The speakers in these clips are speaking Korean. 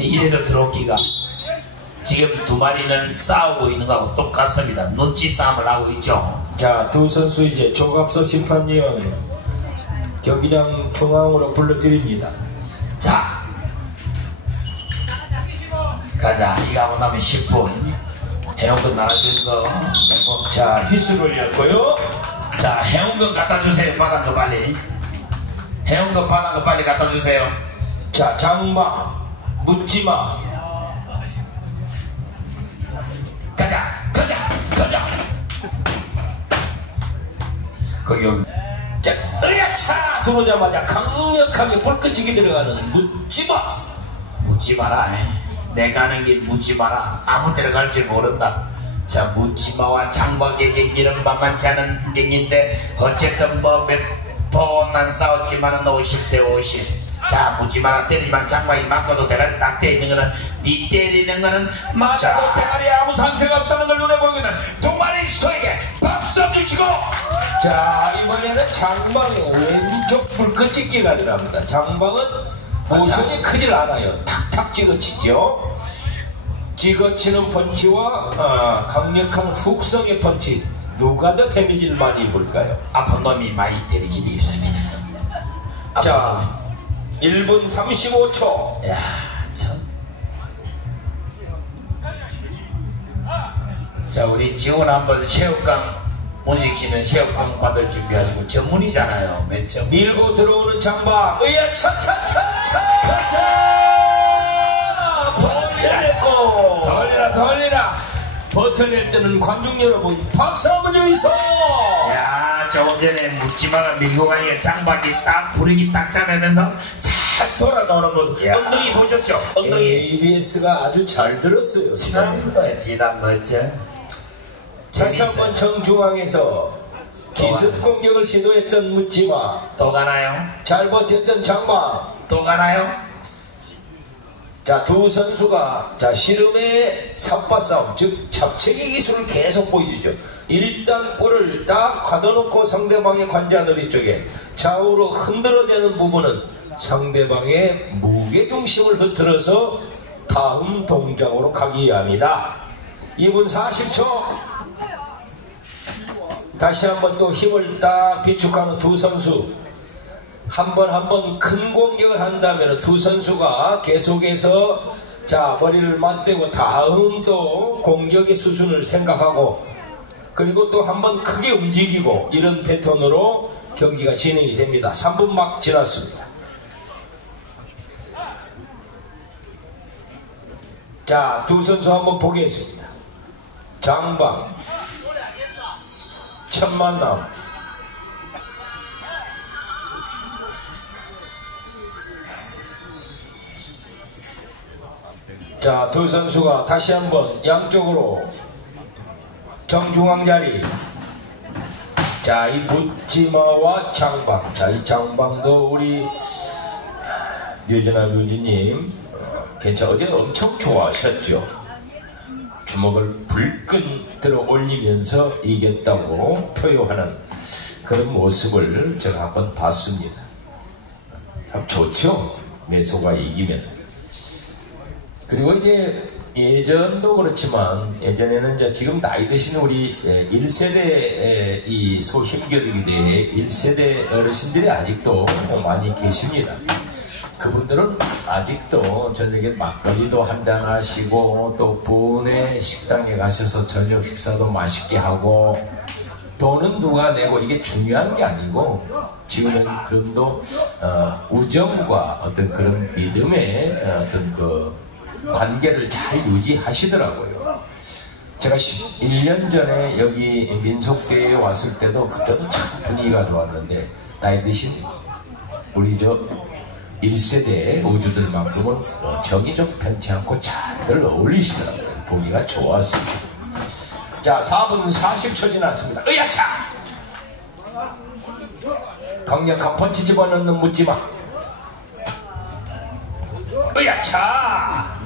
이래도 들어오기가 지금 두 마리는 싸우고 있는 거하고 똑같습니다. 눈치 싸움을 하고 있죠. 자, 두 선수 이제 조갑서 심판위원 경기장 중앙으로 불러드립니다. 자, 가자. 이거 하고 나면 10분 해운권 나눠주는 거. 자, 휘슬을 열고요. 자, 해운권 갖다 주세요. 받은 거 빨리. 해운권 받은 거 빨리 갖다 주세요. 자, 장방 묻지마. 가자. 거기 자, 으야차 들어오자마자 강력하게 불끈지게 들어가는 묻지마. 묻지 마라. 내가 하는 게 묻지 마라. 아무 데로 갈지 모른다. 자, 묻지마와 장박의 경기는 만만치 않은 경기인데 어쨌든 뭐 몇 번만 싸웠지만은 50대 50. 자, 묻지마라. 때리지만 장박이 맞고도 대가리 딱 대 있는 거는 니 때리는 거는 맞아도 대가리에 아무 상처가 없다는 걸 눈에 보이거든. 두 마리 소에게 박수 한번 주시고. 자, 이번에는 장방의 왼쪽 불끈찍기가 들어갑니다. 장방은 모션이 크질 않아요. 탁탁 찍어치죠. 찍어치는 펀치와 강력한 훅성의 펀치, 누가 더 데미지를 많이 입을까요? 아픈 놈이 많이 데미지를 입습니다. 자, 1분 35초. 야, 참. 자, 우리 지원 한번 새우깡 문식씨는 새우깡 받을 준비하시고 전문이잖아요. 몇 점? 밀고 들어오는 장방. 으야, 차차차차. 버텨냈고. 돌리라. 버텨낼 때는 관중 여러분 박수 한번 주이소. 야, 조금 전에 묻지마가 밀고 가니까 장박이 딱 부르기 딱 짜내면서 싹 돌아 나오는 모습. 야. 엉덩이 보셨죠? 엉덩이. ABS가 아주 잘 들었어요. 참 멋지다 멋져. 다시 한번 정중앙에서 기습 공격을 시도했던 묻지마. 또 가나요? 잘 버텼던 장방. 또 가나요? 자, 두 선수가 자 씨름의 삿바싸움, 즉 잡채기 기술을 계속 보여주죠. 일단 볼을 딱 가둬놓고 상대방의 관자놀이 쪽에 좌우로 흔들어대는 부분은 상대방의 무게중심을 흐트러서 다음 동작으로 가기 위함이다. 2분 40초. 다시 한번 또 힘을 딱 비축하는 두 선수. 한 번 큰 공격을 한다면 두 선수가 계속해서 자 머리를 맞대고 다음 또 공격의 수순을 생각하고 그리고 또 한 번 크게 움직이고 이런 패턴으로 경기가 진행이 됩니다. 3분 막 지났습니다. 자, 두 선수 한번 보겠습니다. 장방 첫 만남. 자, 두 선수가 다시 한번 양쪽으로 정중앙 자리. 자, 이 묻지마와 장방. 자, 이 장방도 우리 류진아 류진님 어제 엄청 좋아하셨죠. 주먹을 불끈 들어 올리면서 이겼다고 표현하는 그런 모습을 제가 한번 봤습니다. 참 좋죠. 매소가 이기면. 그리고 이제 예전도 그렇지만 예전에는 이제 지금 나이 드신 우리 1세대 이 소힘교육에 대해 1세대 어르신들이 아직도 많이 계십니다. 그분들은 아직도 저녁에 막걸리도 한잔 하시고 또 부은의 식당에 가셔서 저녁 식사도 맛있게 하고 돈은 누가 내고 이게 중요한 게 아니고 지금은 그럼도 우정과 어떤 그런 믿음의 어떤 그 관계를 잘 유지하시더라고요. 제가 1년 전에 여기 민속대회에 왔을 때도 그때도 참 분위기가 좋았는데 나이 드신 우리 저 1세대 우주들만큼은 정이 좀 편치 않고 잘들 어울리시더라고요. 보기가 좋았습니다. 자, 4분 40초 지났습니다. 으야차! 강력한 펀치 집어넣는 묻지마. 으야차!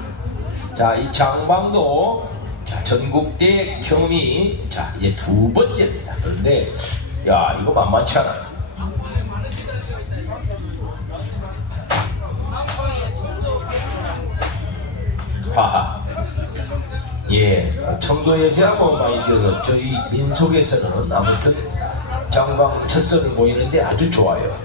자, 이 장방도 자, 전국대 경험이 자 이제 두 번째입니다. 그런데 야 이거 만만치 않아요. 하하. 예, 청도에서야 뭐 많이 저희 민속에서는 아무튼 장방 첫선을 모이는데 아주 좋아요.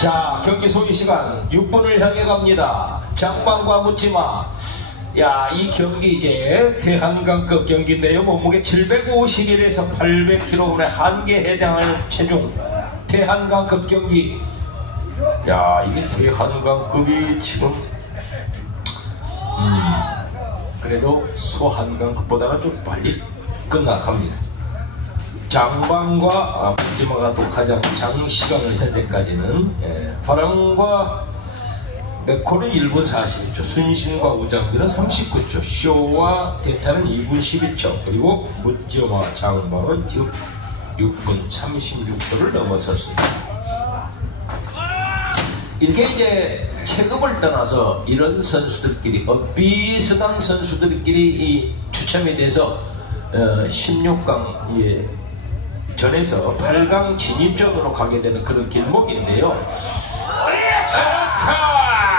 자, 경기 소개 시간 6분을 향해 갑니다. 장방과 묻지마. 야, 이 경기 이제 대한강급 경기인데요. 몸무게 751에서 800kg의 한계에 해당하는 체중 대한강급 경기. 야, 이게 대한강급이 지금 그래도 소한강급보다는 좀 빨리 끝나갑니다. 장방과 묻지마가 또 가장 장시간을 현재까지는 화랑과 맥코는 1분 40초, 순신과 우장비는 39초, 쇼와 대타는 2분 12초, 그리고 묻지마 장방은 지금 6분 36초를 넘어섰습니다. 이렇게 이제 체급을 떠나서 이런 선수들끼리 비슷한 선수들끼리 이 추첨이 돼서 16강 전에서 8강 진입전으로 가게 되는 그런 길목인데요.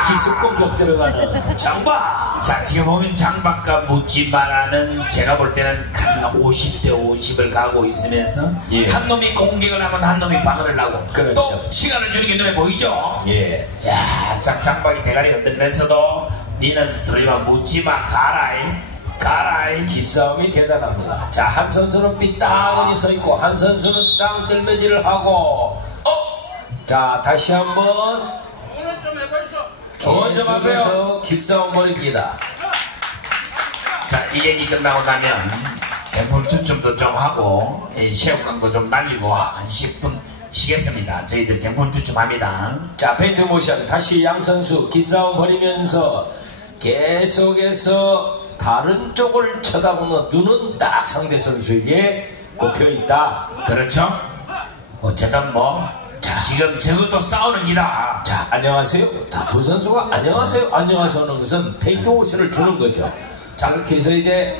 기습공 격 들어가는 장박. 자, 지금 보면 장박과 묻지마라는 제가 볼 때는 한 50대 50을 가고 있으면서 예. 한 놈이 공격을 하면 한 놈이 방어를 하고 그렇죠. 또 시간을 주는 게 눈에 보이죠. 예. 야, 장박이 대가리 흔들면서도 니는 들어오면 묻지마 가라이. 기싸움이 대단합니다. 자, 한 선수는 삐딱하니 서있고 한 선수는 땅 들매질을 하고 자, 다시 한번 좀 하세요. 기싸움 벌입니다. 자, 이 얘기 끝나고 나면 대풀 추첨도 좀 하고 새우깡도 좀 날리고 한 10분 쉬겠습니다. 저희들 대풀 추첨합니다. 자, 벤트 모션 다시 양 선수 기싸움 벌이면서 계속해서 다른 쪽을 쳐다보는 눈은 딱 상대 선수에게 꼽혀있다. 그렇죠? 어쨌든 자, 지금 적어도 싸우는 기다. 자, 안녕하세요. 두 선수가 안녕하세요 하는 것은 페인트 모션을 주는 거죠. 자, 그렇게 해서 이제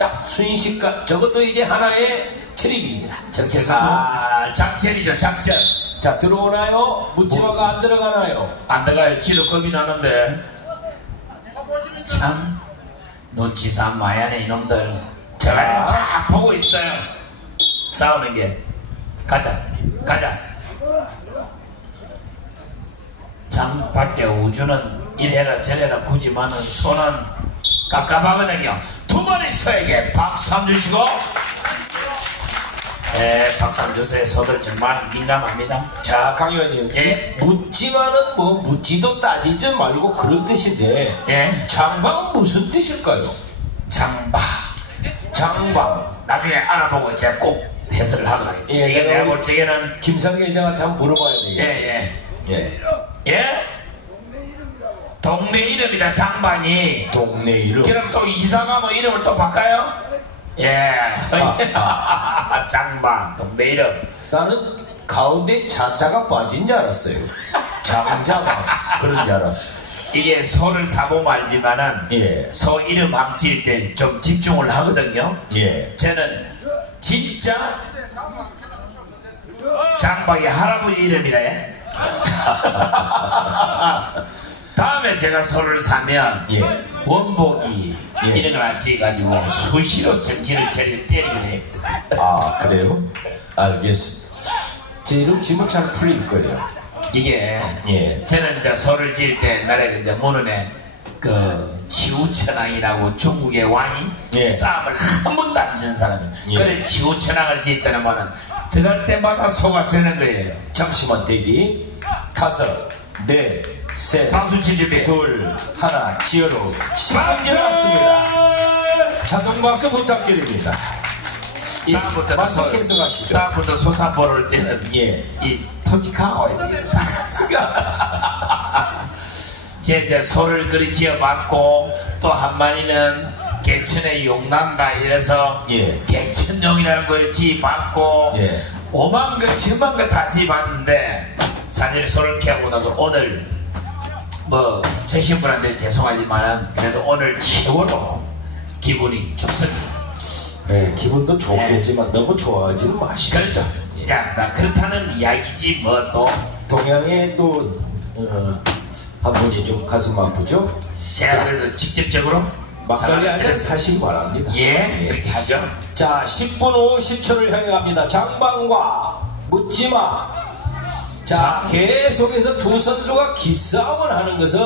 딱 순식간 저것도 이제 하나의 트릭입니다. 작전이죠, 작전. 자, 들어오나요? 묻지마가 안 들어가나요? 안 들어가요. 지도 겁이 나는데. 참 눈치산 마야네 이놈들. 제가 딱 보고 있어요. 싸우는 게. 가자. 장밖에 우주는 이래라 저래라 굳이만은 손은 깝깝하거든요. 두 마리 서에게 박수 한번 주시고. 네, 박수 한번 주세요. 서들 정말 민감합니다. 자, 강 의원님. 예. 묻지마는 묻지도 따지지 말고 그런 뜻인데. 예. 장방은 무슨 뜻일까요? 장방. 나중에 알아보고 제가 꼭 해설을 하도록 하겠습니다. 이게 내가 볼 적에는 김상계 회장한테 한번 물어봐야 되겠어요. 예? 동네 이름이다, 장방이. 동네 이름. 그럼 또 이사가 이름을 또 바꿔요? 예. 장방, 동네 이름. 나는 가운데 자자가 빠진 줄 알았어요. 장자가. 그런 줄 알았어요. 이게 소를 사보면 알지만은, 예. 소 이름 합칠 때 좀 집중을 하거든요. 예. 저는 진짜 장방이 할아버지 이름이래. 다음에 제가 소를 사면 원복이 이런 걸 안 찍어가지고 수시로 정신을 때리긴 해. 아, 그래요? 알겠습니다. 제 이름 지면 잘 풀릴 거예요. 이게 저는 이제 소를 지을 때 옛날에 이제 문헌에 그 치우천왕이라고 중국의 왕이 싸움을 한 번도 안 진 사람이에요. 그래 치우천왕을 지을 때는 들어갈 때마다 소가 되는 거예요. 잠시만 대기. 5, 4, 3, 박수 칠 준비. 2, 1 지어로 10분 지났습니다. 자동 박수 부탁드립니다. 예, 마스킹스 가시죠. 다음부터 소사 보를 때는 예. 이 토지카 와야 되겠다. 이제 소를 그리 지어봤고 또 한 마리는 개천의 용난다 이래서 예. 개천용이라는 걸 지어봤고 예. 5만 거 10만 거 다 지어봤는데 사실 소를 키우고 나서 오늘 뭐 전신분한테 죄송하지만 그래도 오늘 최고로 기분이 좋습니다. 예, 기분도 좋겠지만 너무 좋아하지는 마시고. 그렇죠. 예. 자, 그렇다는 이야기지 뭐 또 동양에 또 한 분이 좀 가슴 아프죠? 제가 그래서 직접적으로 막걸리 한잔 드렸어요. 사시기 바랍니다. 예, 그렇게 하죠. 자, 10분 50초를 향해 갑니다. 장방과 묻지마. 자, 계속해서 두 선수가 기싸움을 하는 것은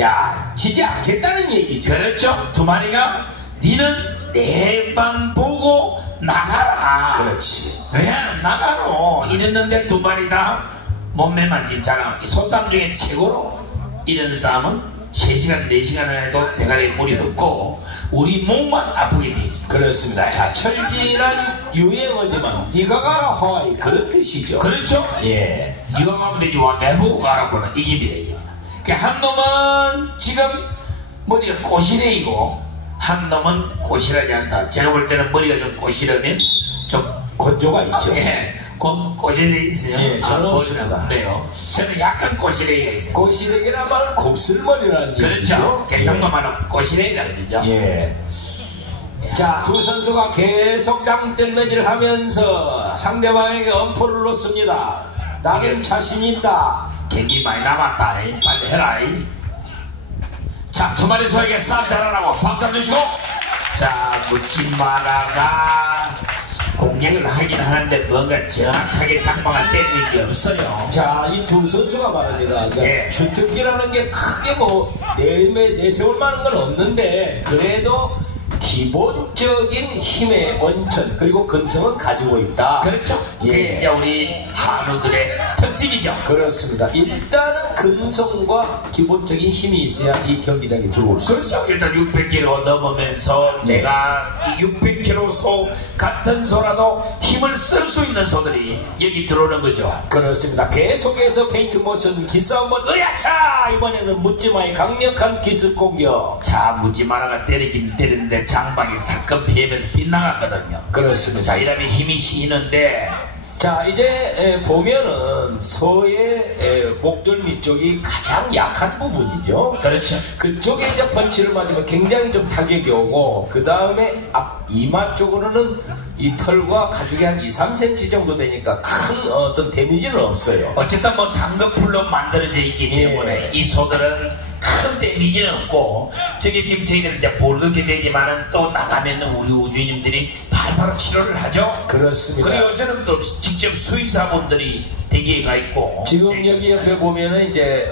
야, 지지 않겠다는 얘기죠. 그렇죠. 두 마리가 니는 내 방 보고 나가라. 그렇지. 왜 나가노? 이랬는데 두 마리 다 몸매만 지금 자랑. 이 소싸움 중에 최고로 이런 싸움은 3시간, 4시간을 해도 대가리에 물이 없고 우리 목만 아프게 돼 있습니다. 그렇습니다. 자, 철진한 유행어지만 네가 가라 하와이 그런 뜻이죠. 그렇죠? 예. 네가 가면 되지 와 내보고 가라고는 이깁니다 이게. 그러니까 한 놈은 지금 머리가 꼬시래이고 한 놈은 꼬시라지 않다. 제가 볼 때는 머리가 좀 꼬시려면 좀 건조가 있죠. 예, 꼬시래 있어요. 예, 저는 없습니다. 그래요. 저는 약간 꼬시래가 있어요. 고시래기라 말은 곱슬머리라는 얘기죠. 그렇죠. 개성도 말하면 꼬시래라는 거죠. 예. 자, 두 선수가 계속 땅뜰매질 하면서 상대방에게 엄포를 놓습니다. 나는 자신이 있다. 경기 많이 남았다. 빨리 해라. 자, 두 마리 소에게 싸움 잘하라고 박수 한번 주시고. 자, 묻지마라가 공격을 하긴 하는데 뭔가 정확하게 장방을 때리는 게 없어요. 자, 이 두 선수가 말합니다. 예. 주특기라는 게 크게 뭐 내세울 만한 건 없는데 그래도 기본적인 힘의 원천 그리고 근성은 가지고 있다. 그렇죠. 예. 그게 이제 우리 한우들의 특징이죠. 그렇습니다. 일단은 근성과 기본적인 힘이 있어야 이 경기장에 들어올 수 있습니다. 그렇죠. 일단 600kg 넘으면서 네. 내가 600kg 소 같은 소라도 힘을 쓸 수 있는 소들이 여기 들어오는 거죠. 그렇습니다. 계속해서 페인트 모션 기싸움은 으야차! 이번에는 묻지마의 강력한 기습 공격. 자, 묻지마라가 때리긴 때리는데 장방이 사건 피하면서 빗나갔거든요. 그렇습니다. 자, 이러면 힘이 실리는데 자, 이제 보면은 소의 목덜미 쪽이 가장 약한 부분이죠. 그렇죠. 그쪽에 이제 펀치를 맞으면 굉장히 좀 타격이 오고 그 다음에 앞 이마 쪽으로는 이 털과 가죽이 한 2, 3cm 정도 되니까 큰 어떤 데미지는 없어요. 어쨌든 뭐 상급풀로 만들어져 있기 예. 때문에 이 소들은 큰 데미지는 없고 저게 지금 저희들은 이제 볼그게 되지만은 또 나가면은 우리 우주인님들이 바로 치료를 하죠. 그렇습니다. 그리고 요새는 또 직접 수의사분들이 대기가 있고 지금 여기 옆에 보면은 이제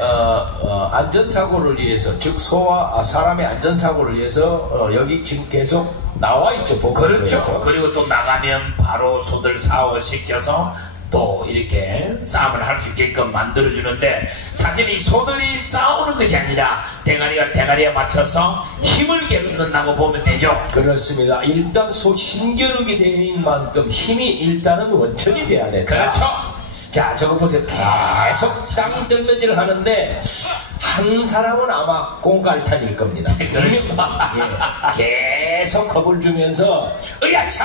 안전사고를 위해서 즉 소와 사람의 안전사고를 위해서 여기 지금 계속 나와 있죠. 보건소에서. 그렇죠. 그리고 또 나가면 바로 소들 사워시켜서 또 이렇게 싸움을 할 수 있게끔 만들어주는데 사실 이 소들이 싸우는 것이 아니라 대가리가 대가리에 맞춰서 힘을 겨눈다고 보면 되죠. 그렇습니다. 일단 소 힘겨루기 대회인 만큼 힘이 일단은 원천이 돼야 된다. 그렇죠. 자, 저거 보세요. 계속 땅 들면질을 하는데 한 사람은 아마 공갈탄일 겁니다. 그렇죠. 예, 계속 겁을 주면서 으야차!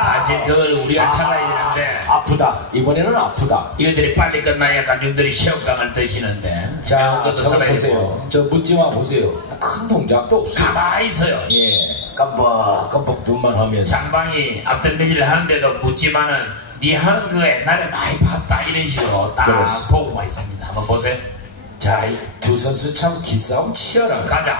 사실 그걸 우리가 찾아야 되는데 아프다. 이번에는 아프다. 이것들이 빨리 끝나야 간중들이 시험강을 드시는데 자, 것도 저거 찾아야 보세요. 되고. 저 묻지마 보세요. 큰 동작도 없어요. 가만히 있어요. 예, 깜빡깜빡 눈만 하면. 장방이 앞들매질을 하는데도 묻지만은 네 하는 거 옛날에 많이 봤다 이런 식으로 딱 그렇습니다. 보고만 있습니다. 한번 보세요. 자, 이 두 선수 참 기싸움 치열한. 가자.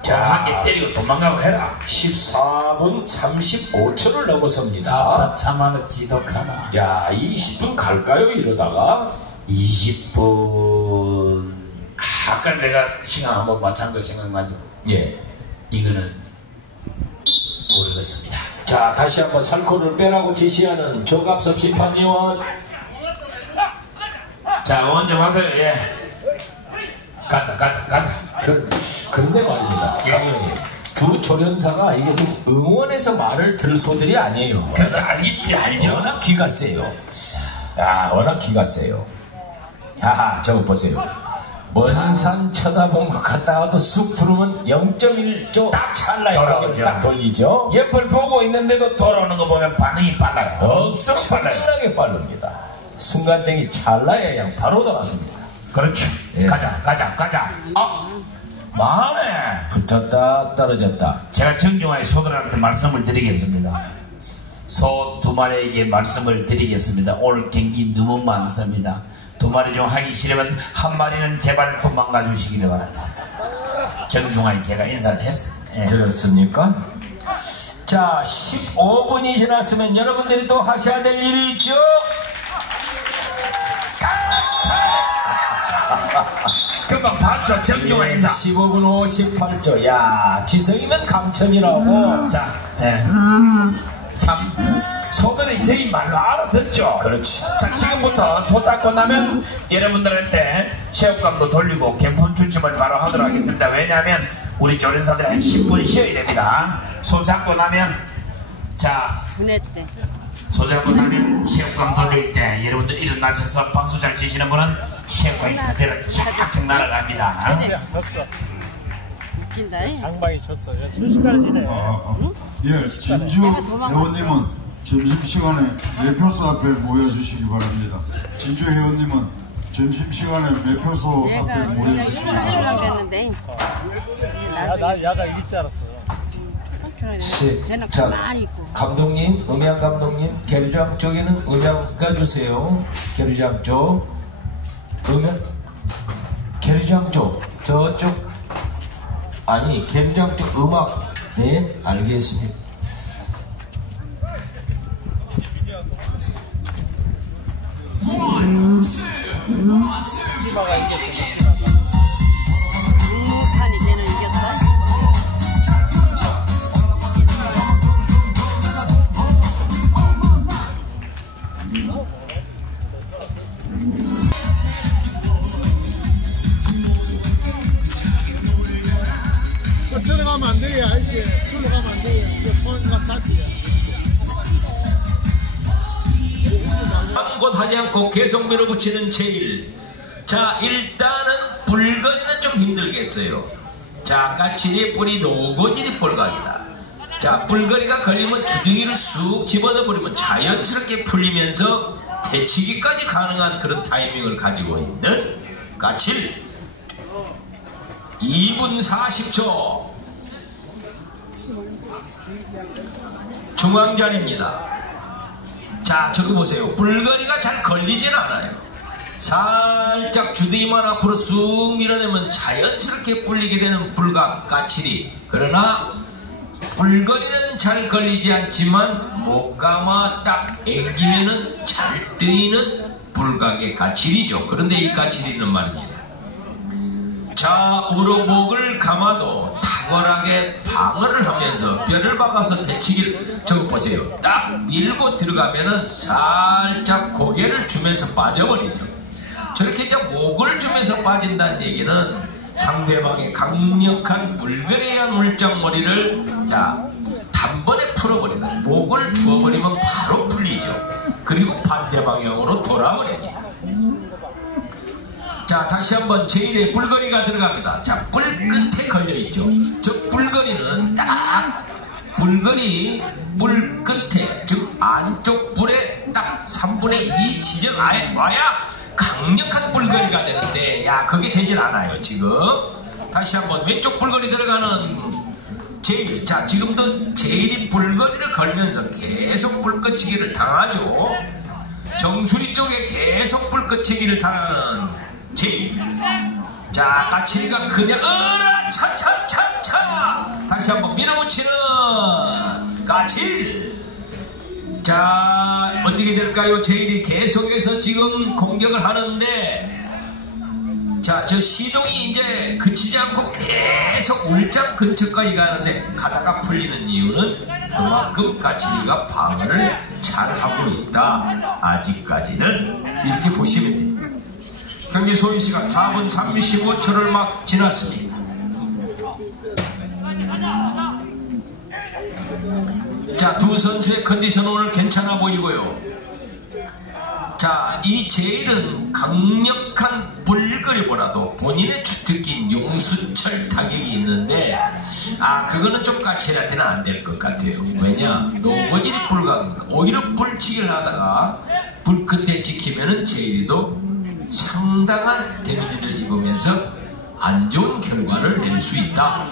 자, 한 개 때리고 도망가고 해라. 14분 35초를 넘어섭니다. 참아는 지독하다. 야, 20분 갈까요 이러다가? 20분. 아까 내가 시간 한번 맞춘 거 생각나죠? 예. 이거는 모르겠습니다. 자, 다시 한번 살코를 빼라고 지시하는 조갑섭 심판위원. 자, 먼저 와서요. 예. 가자. 근데 말입니다. 예. 강의원님. 두 조련사가 이게 좀 응원해서 말을 들 소들이 아니에요. 그래서 알겠지, 알죠? 워낙 기가 세요. 야, 워낙 기가 세요. 하하, 저거 보세요. 먼 산 쳐다본 것 같다가도 쑥 들어오면 0.1초 딱 찰나에 돌아오죠. 딱 돌리죠. 옆을 보고 있는데도 돌아오는 거 보면 반응이 빨라요. 엄청 빨라요. 엄청나게 빠릅니다. 순간적인 찰나에 그냥 바로 돌아왔습니다. 그렇죠. 예. 가자. 마음에 붙었다 떨어졌다. 제가 정중하게 소들한테 말씀을 드리겠습니다. 소 두 마리에게 말씀을 드리겠습니다. 오늘 경기 너무 많습니다. 두 마리 중 하기 싫으면 한 마리는 제발 도망가 주시기를 바랍니다. 정중하게 제가 인사를 했습니다. 예. 들었습니까? 자, 15분이 지났으면 여러분들이 또 하셔야 될 일이 있죠? 금방 봤죠? 정중하게 인사. 15분 58초. 야, 지성이면 감천이라고. 자, 예. 참 소들이 저희 말로 알아듣죠. 그렇지. 자, 지금부터 소 잡고 나면 여러분들한테 체육감도 돌리고 경품 추첨을 바로 하도록 하겠습니다. 왜냐하면 우리 조련사들이 한 10분 쉬어야 됩니다. 소 잡고 나면, 자, 소 잡고 나면 체육감 돌릴 때 여러분들 일어나셔서 박수 잘 치시는 분은 체육감이 그대로 착착 날아갑니다. 장방이 쳤어요. 순식간에 지네. 예, 진주 회원님은 점심시간에 매표소 앞에 모여주시기 바랍니다. 진주 회원님은 점심시간에 매표소 앞에 모여주시기 바랍니다. 야가 이길 줄 알았어. 자, 감독님, 음향 감독님, 계류장 쪽에는 음향 가주세요. 계류장 쪽. 음향? 계류장 쪽. 저쪽. 아니, 계류장 쪽 음악. 네, 알겠습니다. 판이 쟤는 이겼어? 들어가면 안 돼요, 아저씨. 들어가면 안 돼요. 이거 폰가 다시야. 아무것도 하지 않고 계속 밀어붙이는 제일. 자, 일단은 불거리는 좀 힘들겠어요. 자, 까칠이 뿌리 노곤일이 볼각이다. 자, 불거리가 걸리면 주둥이를 쑥 집어넣어버리면 자연스럽게 풀리면서 대치기까지 가능한 그런 타이밍을 가지고 있는 까칠. 2분 40초 중앙전입니다. 자, 저거 보세요. 불거리가 잘 걸리진 않아요. 살짝 주둥이만 앞으로 쑥 밀어내면 자연스럽게 풀리게 되는 불각 까칠이. 그러나 불거리는 잘 걸리지 않지만 목 감아 딱 앵기면은 잘 뜨이는 불각의 까칠이죠. 그런데 이 까칠이는 말입니다. 자, 우로목을 감아도 탁월하게 방어를 하면서 뼈를 박아서 대치기를. 저거 보세요. 딱 밀고 들어가면은 살짝 고개를 주면서 빠져버리죠. 저렇게 이제 목을 주면서 빠진다는 얘기는 상대방의 강력한 불결에 의한 울장머리를 자 단번에 풀어버리는, 목을 주워버리면 바로 풀리죠. 그리고 반대 방향으로 돌아버립니다. 자, 다시 한번 제1의 불거리가 들어갑니다. 자, 뿔 끝에 걸려있죠. 저 불거리는 딱 불거리 뿔 끝에, 즉 안쪽 뿔에 딱 3분의 2 지점 와야 강력한 불거리가 되는데, 야, 그게 되질 않아요 지금. 다시 한번 왼쪽 불거리 들어가는 제1. 자, 지금도 제1이 불거리를 걸면서 계속 불꺼치기를 당하죠. 정수리 쪽에 계속 불꺼치기를 당하는 제1. 자, 까칠이가 그냥 어라 차차차차 다시 한번 밀어붙이는 까칠. 자, 어떻게 될까요? 제1이 계속해서 지금 공격을 하는데, 자, 저 시동이 이제 그치지 않고 계속 울장 근처까지 가는데, 가다가 풀리는 이유는 그만큼 까칠이가 방어를 잘하고 있다. 아직까지는 이렇게 보시면 됩니다. 경기 소요시간 4분 35초를 막 지났습니다. 자, 두 선수의 컨디션 오늘 괜찮아 보이고요. 자, 이 제일은 강력한 불거리보다도 본인의 주특기인 용수철 타격이 있는데, 그거는 좀 까칠한테는 안 될 것 같아요. 왜냐? 노고질이 불가니까 오히려 불치기를 하다가 불 끝에 지키면은 제일이도 상당한 데미지를 입으면서 안 좋은 결과를 낼 수 있다.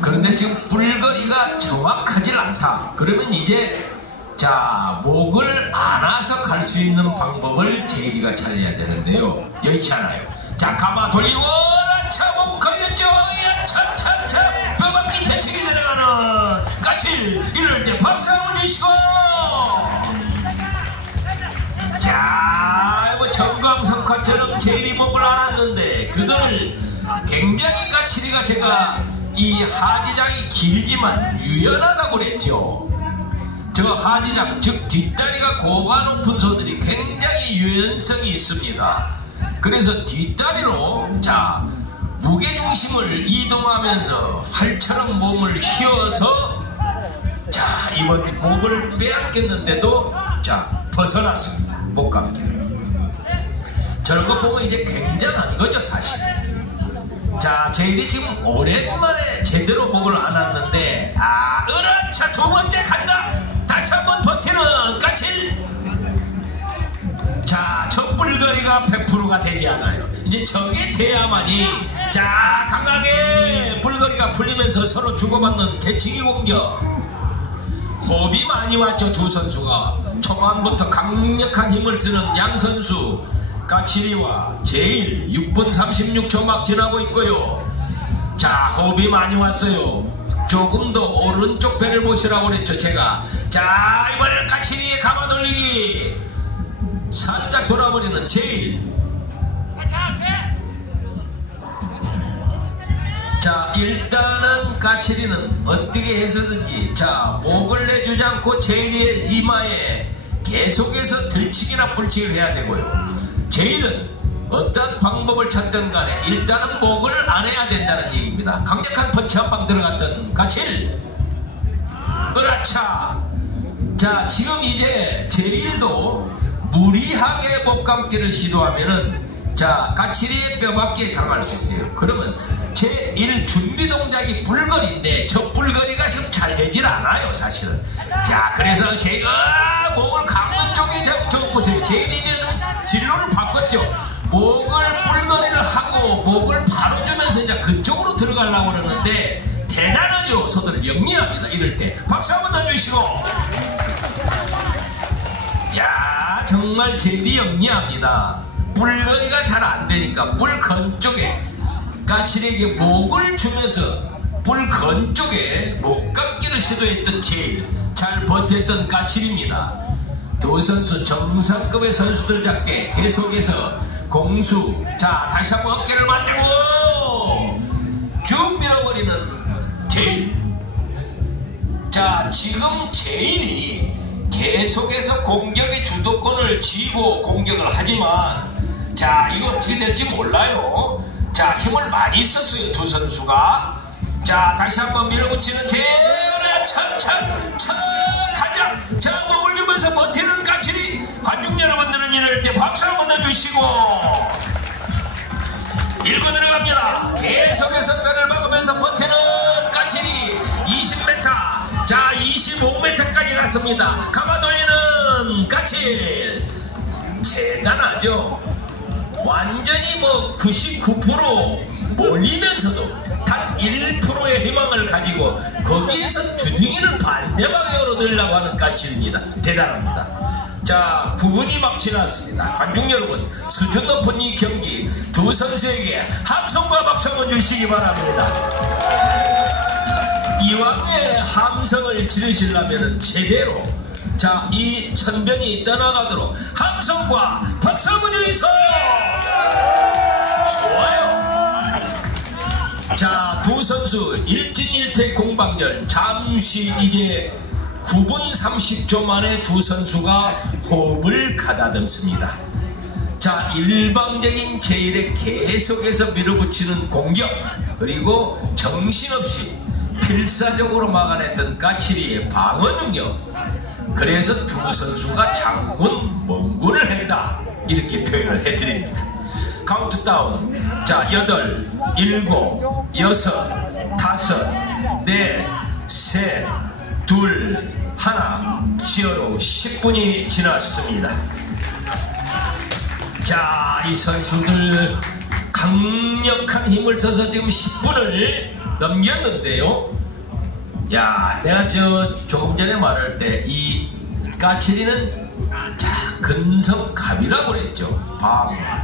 그런데 지금 불거리가 정확하지 않다. 그러면 이제 자, 목을 안아서 갈 수 있는 방법을 제일이가 찾아야 되는데요. 여의치 않아요. 자, 가마 돌리고 차 목 걸렸죠. 차차차 뼈밖에 대책이 내려가는 까칠. 이럴 때 박수 한번 주시고. 자, 뭐 정광석화처럼 제일이 목을 안았는데 그걸 굉장히 까칠이가 제가 이 하지장이 길지만 유연하다고 그랬죠. 저 하지장, 즉 뒷다리가 고가 높은 소들이 굉장히 유연성이 있습니다. 그래서 뒷다리로 자 무게중심을 이동하면서 활처럼 몸을 휘어서 자 이번 목을 빼앗겼는데도 자 벗어났습니다. 목감기를. 저런 거 보면 이제 굉장한 거죠 사실. 자, 제일이 지금 오랜만에 제대로 목을 안았는데, 으라차 두 번째 간다. 다시 한번 버티는 까칠. 자, 첫 불거리가 100%가 되지 않아요. 이제 저게 돼야만이 자 강하게 불거리가 풀리면서 서로 주고받는 대치기 공격. 호흡이 많이 왔죠. 두 선수가 초반부터 강력한 힘을 쓰는 양 선수 까칠이와 제일 6분 36초 막 지나고 있고요. 자, 호흡이 많이 왔어요. 조금 더 오른쪽 배를 보시라고 그랬죠 제가. 자, 이번에는 까칠이의 가마 돌리기. 살짝 돌아버리는 제일. 자, 일단은 까칠이는 어떻게 해서든지 자 목을 내주지 않고 제일의 이마에 계속해서 들치기나 불치기를 해야 되고요. 제일은 어떤 방법을 찾든 간에 일단은 목을 안 해야 된다는 얘기입니다. 강력한 펀치 한 방 들어갔던 까칠. 으라차. 자, 지금 이제 제일도 무리하게 목 감기를 시도하면은 자 까칠이의 뼈밖에 당할 수 있어요. 그러면 제1 준비 동작이 불거리인데 저 불거리가 지금 잘 되질 않아요 사실은. 자, 그래서 제가 목을 감는 쪽에 저 보세요. 제일이 이제 진로를 바꿨죠. 목을 불거리를 하고 목을 바로 주면서 이제 그쪽으로 들어가려고 그러는데 대단하죠. 소들 영리합니다. 이럴 때 박수 한번 더 주시고. 야, 정말 제일이 영리합니다. 불거리가 잘 안 되니까 불건 쪽에 까칠에게 목을 주면서 불건 쪽에 목 감기를 시도했던 제일 잘 버텼던 까칠입니다. 두 선수 정상급의 선수들 잡게 계속해서 공수. 자, 다시 한번 어깨를 만들고 쭉 밀어버리는 제일. 자, 지금 제일이 계속해서 공격의 주도권을 쥐고 공격을 하지만 자, 이거 어떻게 될지 몰라요. 자, 힘을 많이 썼어요 두 선수가. 자, 다시 한번 밀어붙이는 제일. 차 가자. 자, 목을 주면서 버티는 까칠이. 관중 여러분들은 이럴 때 박수 한번 넣어주시고. 1구 들어갑니다. 계속해서 뼈를 박으면서 버티는 까칠이. 20m. 자, 25m까지 갔습니다. 가마 돌리는 까칠. 대단하죠. 완전히 뭐 99% 몰리면서도 단 1%의 희망을 가지고 거기에서 주둥이를 반대 방향으로 넣으려고 하는 까칠입니다. 대단합니다. 자, 9분이 막 지났습니다. 관중 여러분, 수준 높은 이 경기 두 선수에게 함성과 박수 한번 주시기 바랍니다. 이왕의 함성을 지르시려면 제대로 자, 이 천변이 떠나가도록 함성과 박수 한번 주세요. 좋아요. 자, 두 선수 일진일퇴 공방전. 잠시 이제 9분 30초 만에 두 선수가 호흡을 가다듬습니다. 자, 일방적인 제일에 계속해서 밀어붙이는 공격, 그리고 정신없이 필사적으로 막아냈던 까칠이의 방어 능력, 그래서 두 선수가 장군, 멍군을 했다, 이렇게 표현을 해드립니다. 카운트다운. 자, 8, 7, 6, 5, 4, 3, 2, 1, 지어로 10분이 지났습니다. 자, 이 선수들 강력한 힘을 써서 지금 10분을 넘겼는데요. 야, 내가 조금 전에 말할 때 이 까칠이는 근성갑이라고 그랬죠.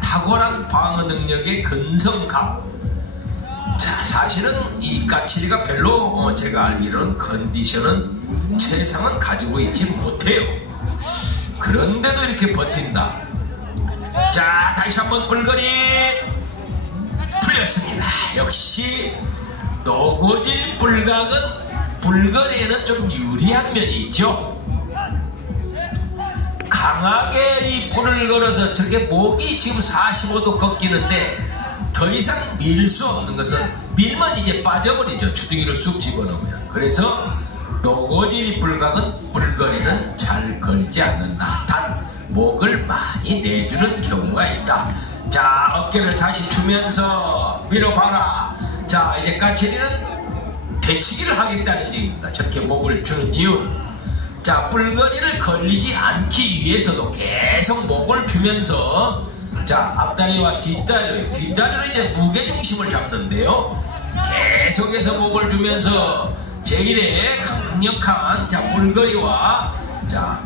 탁월한 방어 능력의 근성갑. 자, 사실은 이 까칠이가 별로 제가 알기로는 컨디션은 최상은 가지고 있지 못해요. 그런데도 이렇게 버틴다. 자, 다시 한번 불거리 풀렸습니다. 역시 노고질 불각은 불거리에는 좀 유리한 면이 있죠. 강하게 이 불을 걸어서 저게 목이 지금 45도 꺾이는데 더 이상 밀 수 없는 것은, 밀면 이제 빠져버리죠. 주둥이를 쑥 집어넣으면. 그래서 노고질 불각은 불거리는 잘 걸리지 않는다. 단 목을 많이 내주는 경우가 있다. 자, 어깨를 다시 주면서 밀어봐라. 자, 이제 까칠이는 되치기를 하겠다는 얘기입니다. 저렇게 목을 주는 이유는, 자, 불거리를 걸리지 않기 위해서도 계속 목을 주면서, 자, 앞다리와 뒷다리로 이제 무게중심을 잡는데요. 계속해서 목을 주면서 제1의 강력한, 자, 불거리와, 자,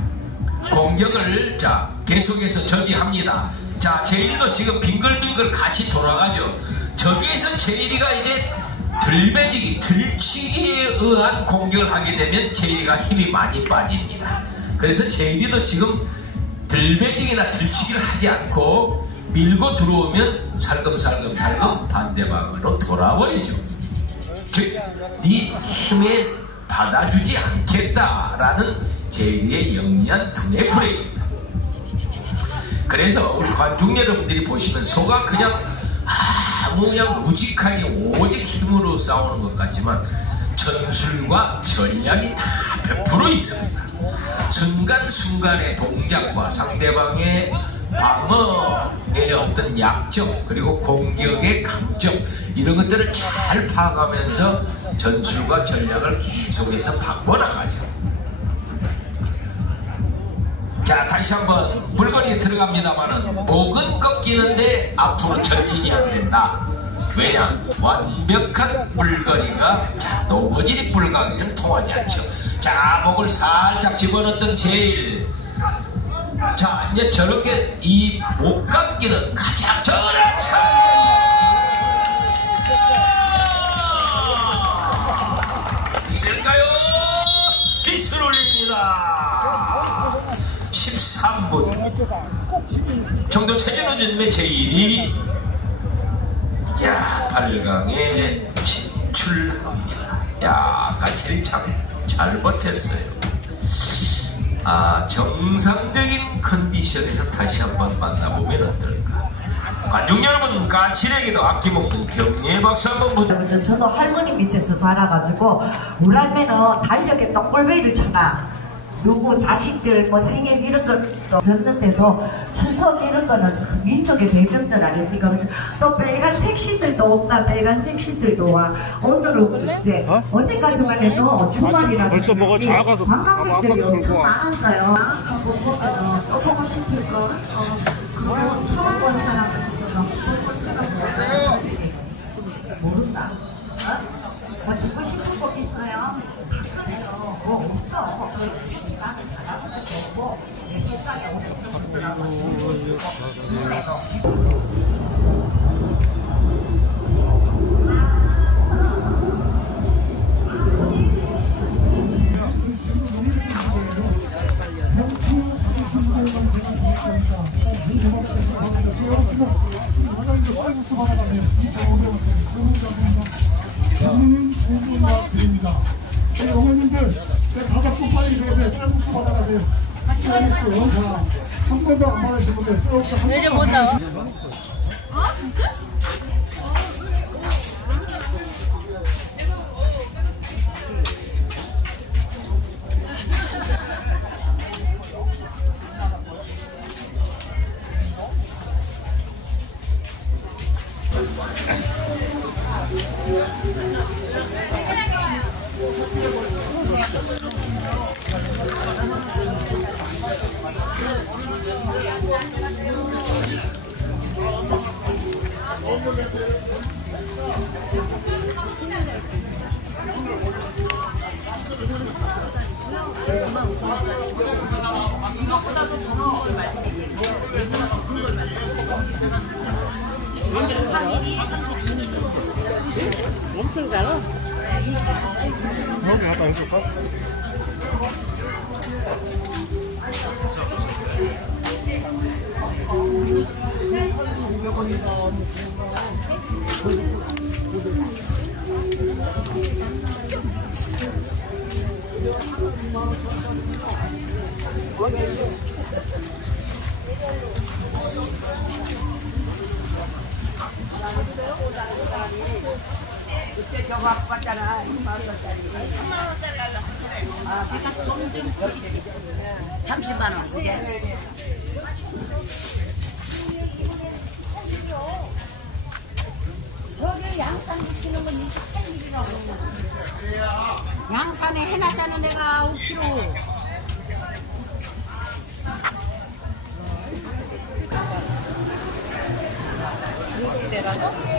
공격을, 자, 계속해서 저지합니다. 자, 제1도 지금 빙글빙글 같이 돌아가죠. 저기에서 제1이가 이제 들치기에 의한 공격을 하게 되면 제1이가 힘이 많이 빠집니다. 그래서 제1이도 지금 들배지기나 들치기를 하지 않고 밀고 들어오면 살금살금 반대방으로 돌아버리죠. 즉, 네 힘에 받아주지 않겠다라는 제1이의 영리한 두뇌 플레이입니다. 그래서 우리 관중 여러분들이 보시면 소가 그냥 그냥 무직하게 오직 힘으로 싸우는 것 같지만 전술과 전략이 다 100% 있습니다. 순간순간의 동작과 상대방의 방어의 어떤 약점, 그리고 공격의 강점, 이런 것들을 잘 파악하면서 전술과 전략을 계속해서 바꿔나가죠. 자, 다시 한번 물건이 들어갑니다만은 목은 꺾이는데 앞으로 전진이 안 된다. 왜냐? 완벽한 물거리가, 자, 노고질이 불가하게는 통하지 않죠. 자, 목을 살짝 집어넣었던 제일. 자, 이제 저렇게 이 목 감기는 가장 저렇죠. 이럴까요? 빛을 올립니다. 13분 정도 최진호님의 제1이, 야, 8강에 진출합니다. 야, 까칠이 참 잘 버텼어요. 정상적인 컨디션에서 다시 한번 만나보면 어떨까. 관중 여러분, 까칠에게도 아낌없는 격려의 박수 한번 부탁드립니다. 저도 할머니 밑에서 자라가지고 우리 할매는 달력에 똥골베이를 쳐놔. 누구 자식들 뭐 생일 이런 거 졌는데도 추석 이런 거는 민족의 대명절 아닙니까? 또 빨간색 실들도 온다. 빨간색 실들도 와. 오늘은 이제 어제까지만 해도 주말이라서 관광객들이 엄청 많았어요. 하고 보면 또 보고 싶을 거, 그거 처음 본 사람들은 보고 싶은 모른다. 뭐 듣고 싶은 거 있어요? 박사네요. 뭐 없어. 나는 잘하는 거고 내 실장에 오시는 분들하고 드립니다. 어머님들, 다섯 분 빨리 일어나세요. 쌀국수 받아가세요. 쌀국수. 자, 한 번도 안 받으신 분들 쌀국수 한 번도 안 받으세요. 엄청 달아. 여기 갖다 해줄까? 그때 저거 갖고 갔잖아. 2만원짜리. 3만원짜리 하려고. 아, 30만원. 그게. 저기 양산 붙이는 건 28일이라고. 양산에 해놨잖아 내가 5kg. 내라고?